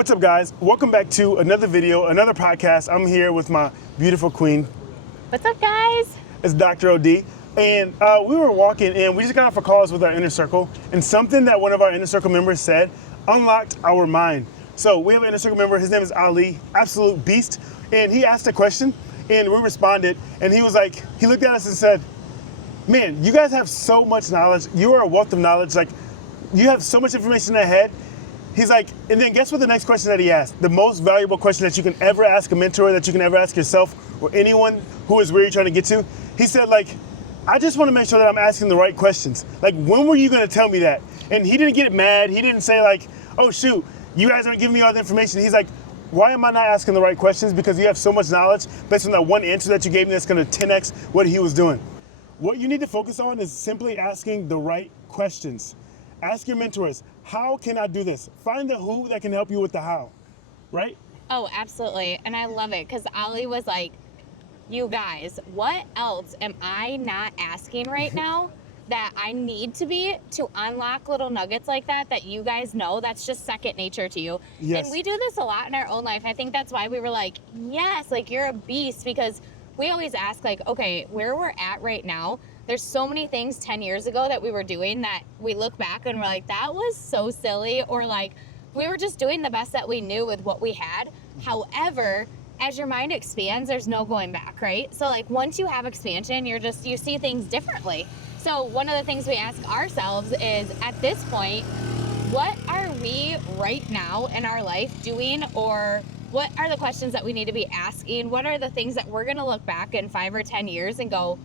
What's up, guys? Welcome back to another video, another podcast. I'm here with my beautiful queen. What's up, guys? It's Dr. OD. And we were walking and we just got off a calls with our inner circle, and something that one of our inner circle members said unlocked our mind. So we have an inner circle member, his name is Ali, absolute beast. And he asked a question and we responded, and he was like, he looked at us and said, man, you guys have so much knowledge. You are a wealth of knowledge. Like, you have so much information in your head. He's like, and then guess what the next question that he asked? The most valuable question that you can ever ask a mentor, that you can ever ask yourself or anyone who is where you're trying to get to. He said, like, I just want to make sure that I'm asking the right questions. Like, when were you going to tell me that? And he didn't get mad. He didn't say like, oh shoot, you guys aren't giving me all the information. He's like, why am I not asking the right questions? Because you have so much knowledge based on that one answer that you gave me that's going to 10x what he was doing. What you need to focus on is simply asking the right questions. Ask your mentors, how can I do this? Find the who that can help you with the how, right? Oh, absolutely. And I love it because Ali was like, you guys, what else am I not asking right now that I need to be to unlock little nuggets like that you guys know that's just second nature to you? Yes. And we do this a lot in our own life. I think that's why we were like, yes, like you're a beast, because we always ask like, okay, where we're at right now, there's so many things 10 years ago that we were doing that we look back and we're like, that was so silly, or like we were just doing the best that we knew with what we had. However, as your mind expands, there's no going back, right? So like once you have expansion, you see things differently. So one of the things we ask ourselves is, at this point, what are we right now in our life doing, or what are the questions that we need to be asking? What are the things that we're gonna look back in 5 or 10 years and go,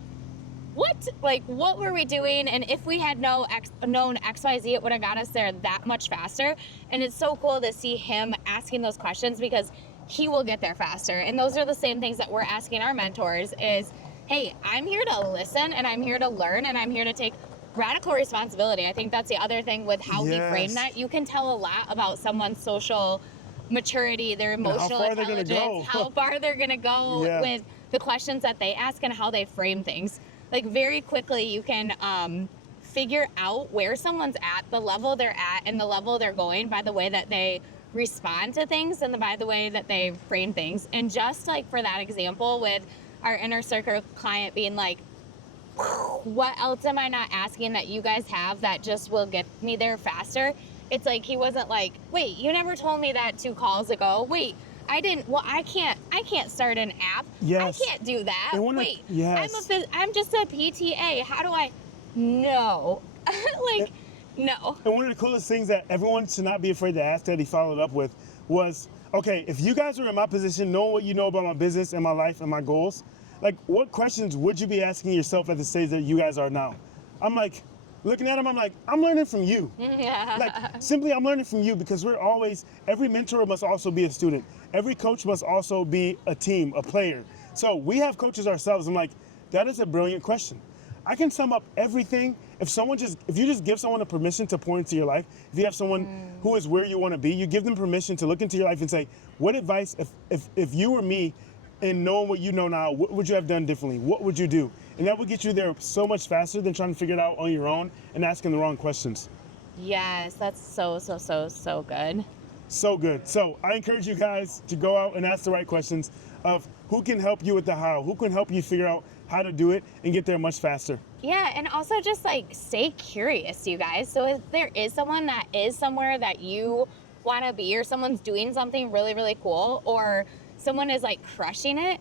what were we doing? And if we had known XYZ, it would have got us there that much faster. And it's so cool to see him asking those questions because he will get there faster. And those are the same things that we're asking our mentors is, hey, I'm here to listen and I'm here to learn and I'm here to take radical responsibility. I think that's the other thing with how he framed that. You can tell a lot about someone's social maturity, their emotional intelligence, how far they're gonna go with the questions that they ask and how they frame things. Like very quickly you can figure out where someone's at, the level they're at, and the level they're going by the way that they respond to things and by the way that they frame things. And just like for that example with our inner circle client being like, what else am I not asking that you guys have that just will get me there faster? It's like he wasn't like, wait, you never told me that 2 calls ago. Wait, I didn't. Well, I can't start an app. Yes. I can't do that. Wait, yes. I'm just a PTA. How do I? No, no. And one of the coolest things that everyone should not be afraid to ask that he followed up with was, okay, if you guys were in my position, knowing what you know about my business and my life and my goals, like what questions would you be asking yourself at the stage that you guys are now? I'm like, looking at him, I'm like, I'm learning from you. Yeah. Like, simply, I'm learning from you because every mentor must also be a student. Every coach must also be a team, a player. So we have coaches ourselves. I'm like, that is a brilliant question. I can sum up everything. If you just give someone a permission to pour into your life, if you have someone who is where you want to be, you give them permission to look into your life and say, what advice, if you were me and knowing what you know now, what would you have done differently? What would you do? And that would get you there so much faster than trying to figure it out on your own and asking the wrong questions. Yes, that's so good. So good. So I encourage you guys to go out and ask the right questions of who can help you with the how, who can help you figure out how to do it and get there much faster. Yeah, and also just like stay curious, you guys. So if there is someone that is somewhere that you want to be, or someone's doing something really, really cool, or someone is like crushing it,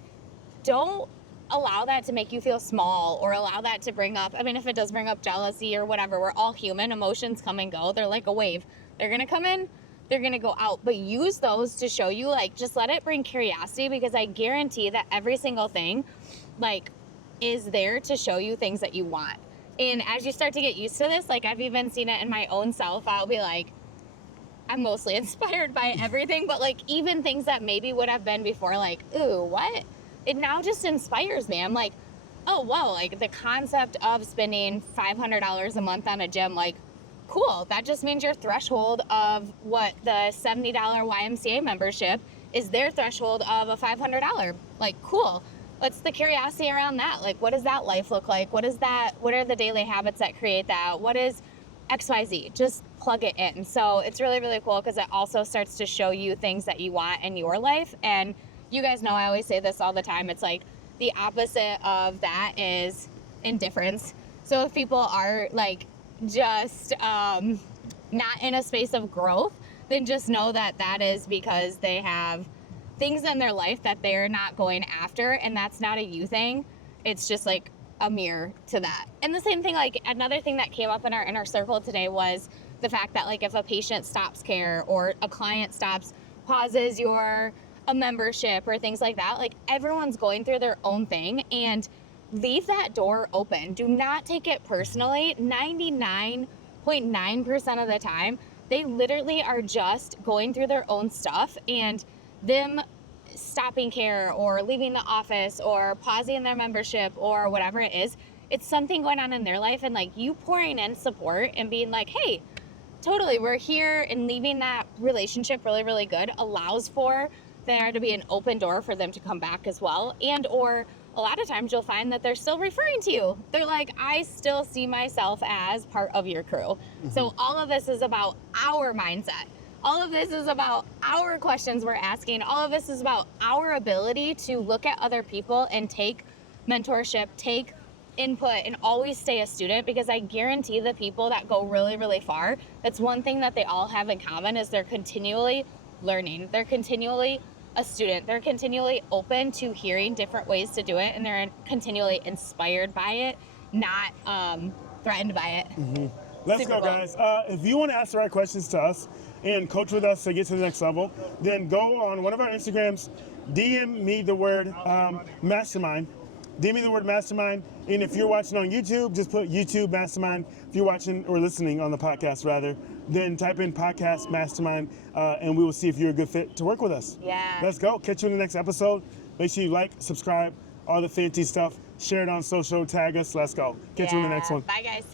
don't allow that to make you feel small or allow that to bring up, I mean, if it does bring up jealousy or whatever, we're all human, emotions come and go. They're like a wave. They're going to come in, they're going to go out, but use those to show you, like, just let it bring curiosity, because I guarantee that every single thing, like, is there to show you things that you want. And as you start to get used to this, like, I've even seen it in my own self. I'll be like, I'm mostly inspired by everything, but like even things that maybe would have been before, like, ooh, what? It now just inspires me. I'm like, oh, wow, like the concept of spending $500 a month on a gym, like, cool. That just means your threshold of what the $70 YMCA membership is their threshold of a $500. Like, cool. What's the curiosity around that? Like, what does that life look like? What are the daily habits that create that? What is XYZ, just plug it in. So it's really, really cool because it also starts to show you things that you want in your life. And you guys know I always say this all the time. It's like the opposite of that is indifference. So if people are like just not in a space of growth, then just know that that is because they have things in their life that they're not going after, and that's not a you thing. It's just like a mirror to that. And the same thing, like another thing that came up in our inner circle today was the fact that like if a patient stops care or a client pauses a membership or things like that, like everyone's going through their own thing, and leave that door open. Do not take it personally. 99.9% of the time, they literally are just going through their own stuff, and them stopping care or leaving the office or pausing their membership or whatever it is, it's something going on in their life, and like you pouring in support and being like, hey, totally, we're here, and leaving that relationship really, really good allows for there to be an open door for them to come back as well. And or a lot of times you'll find that they're still referring to you. They're like, I still see myself as part of your crew. So all of this is about our mindset. All of this is about our questions we're asking. All of this is about our ability to look at other people and take mentorship, take input, and always stay a student, because I guarantee the people that go really, really far, that's one thing that they all have in common is they're continually learning. They're continually a student. They're continually open to hearing different ways to do it, and they're continually inspired by it, not threatened by it. Let's Super go, cool. guys. If you want to ask the right questions to us and coach with us to get to the next level, then go on one of our Instagrams, DM me the word mastermind. DM me the word mastermind. And if you're watching on YouTube, just put YouTube mastermind. If you're watching or listening on the podcast, rather, then type in podcast mastermind, and we will see if you're a good fit to work with us. Yeah. Let's go. Catch you in the next episode. Make sure you like, subscribe, all the fancy stuff. Share it on social, tag us. Let's go. Catch you in the next one. Bye, guys.